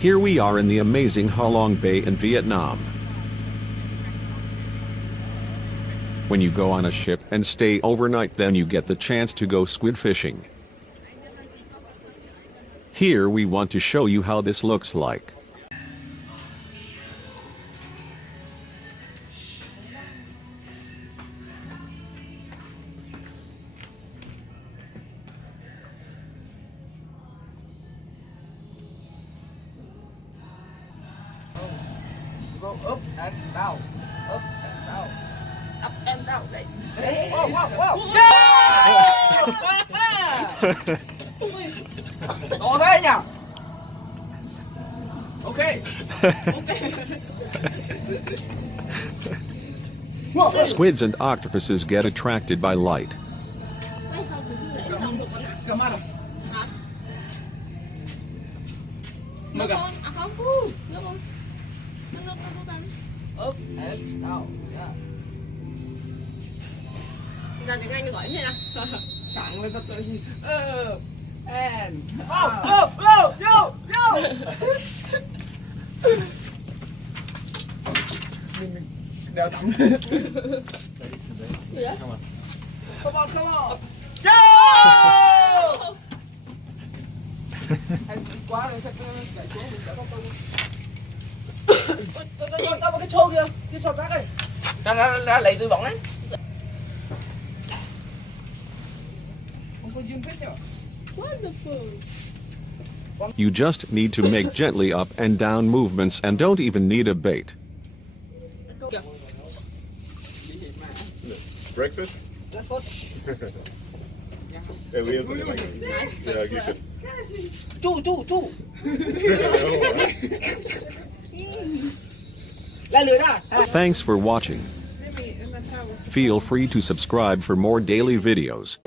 Here we are in the amazing Ha Long Bay in Vietnam. When you go on a ship and stay overnight, then you get the chance to go squid fishing. Here we want to show you how this looks like. Go up and down, up and down. Up and down đấy. Wow, wow, wow. Yeah! Đó đấy nhỉ? Ok. Squids and octopuses get attracted by light. Cầm mắt à? Hả? Nước à? À không, nước không? Nước tắm. Up and down, yeah. Ra tiếng Anh gọi như thế nào? Chẳng lên tự nhiên. And yo. Mình đeo tắm. Gì á? Come on. Yo! Anh quá rồi, chắc chạy xuống mình sẽ không đâu. Tao cái xô kìa, cái xô rác đây. Ra lấy túi bóng ấy. Không có duyên phết nhở. Wonderful. You just need to make gently up and down movements and don't even need a bait. Breakfast? Yeah, we have something like that. Yeah, you should. Chu. Lại lưới ra. Thanks for watching. Feel free to subscribe for more daily videos.